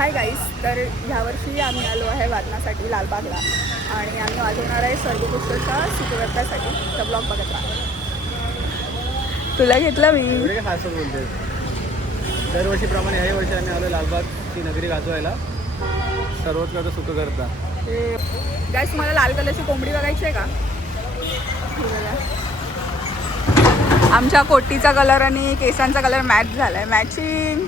Hi guys, तर ह्यावर्षी आम्ही आलो आहे वादनासाठी लालबागला आणि आम्ही वाजवणार आहे सर्वपुष्टच्या सुखवर्तासाठी. तर ब्लॉग बघत राहा. तुला घेतलं मी. एवढे काय खास बोलते. दरवर्षीप्रमाणे याही वर्षी आम्ही आलो लालबागची नगरी गाजवायला. सर्वच करता सुख करता. गाईस, तुम्हाला लाल कलरची कोंबडी बघायची आहे का? आमच्या कोटीचा कलर आणि केसांचा कलर मॅच झालाय, मॅचिंग.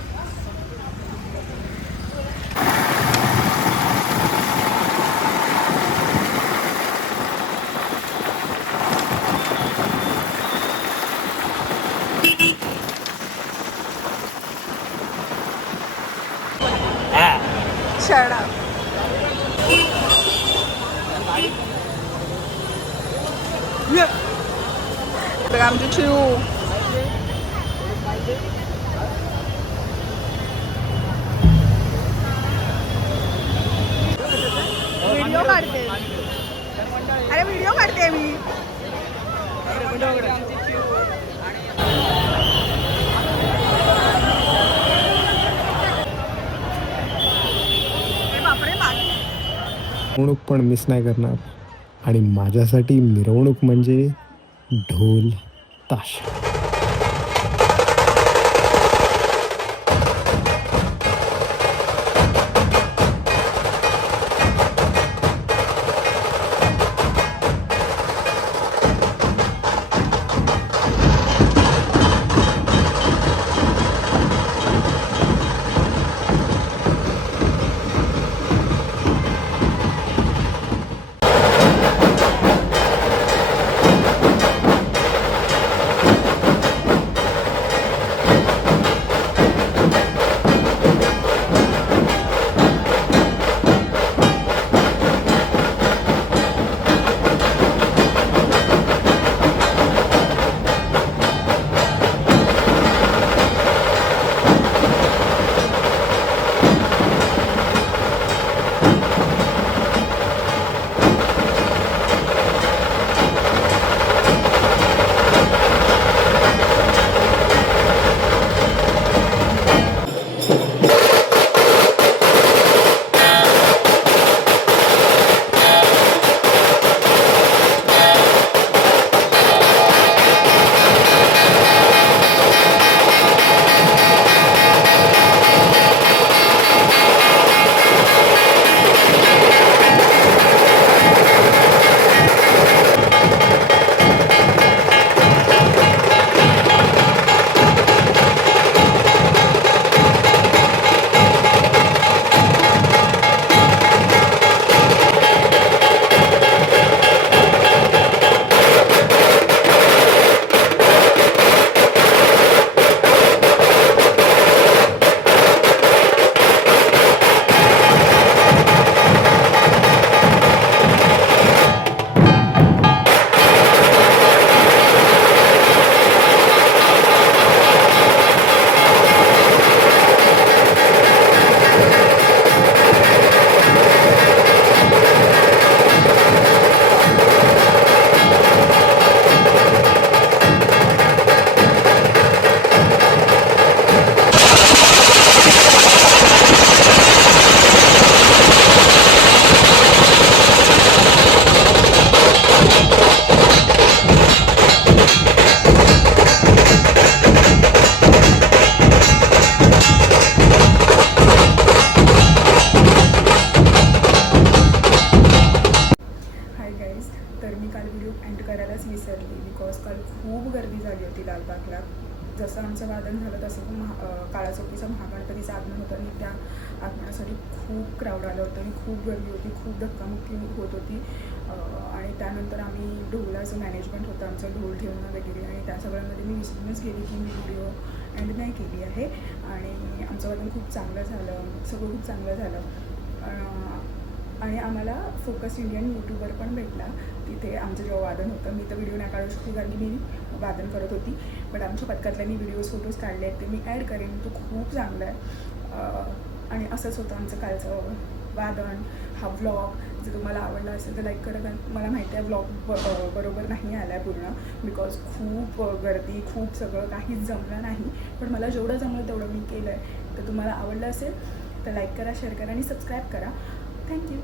शर्ट बघा आमची चिऊ. व्हिडिओ काढते. अरे व्हिडिओ काढते मी. मिरवणूक पण मिस नाही करणार. आणि माझ्यासाठी मिरवणूक म्हणजे ढोल ताशा. खूप गर्दी झाली होती लालबागला. जसं आमचं वादन झालं तसं काळाचौकीचं महागणपतीचं आगमन होतं आणि त्या आगमनासाठी खूप क्राऊड आलं होतं आणि खूप गर्दी होती, खूप धक्कामुक्की होत होती. आणि त्यानंतर आम्ही ढोलाचं मॅनेजमेंट होतं आमचं, ढोल ठेवणं वगैरे, आणि त्या सगळ्यामध्ये मी विसरूनच गेली की मी व्हिडिओ एंड नाही केली आहे. आणि आमचं वादन खूप चांगलं झालं, सगळं खूप चांगलं झालं. आणि आम्हाला फोकस इंडियन यूट्यूबर पण भेटला तिथे आमचं जेव्हा वादन होतं. मी तर व्हिडिओ नाही काढू शकते कारण की मी वादन करत होती, बट आमच्या पथकातल्यांनी व्हिडिओज फोटोज काढले आहेत, ते मी ॲड करेन. तो खूप चांगला आहे. आणि असंच होतं आमचं कालचं वादन. हा व्लॉग जर तुम्हाला आवडला असेल तर लाईक करा. मला माहिती आहे व्लॉग बरोबर नाही आला आहे पूर्ण, बिकॉज खूप गर्दी, खूप सगळं काहीच जमलं नाही, पण मला जेवढं जमलं तेवढं मी केलं आहे. तर तुम्हाला आवडलं असेल तर लाईक करा, शेअर करा आणि सबस्क्राईब करा. थँक्यू.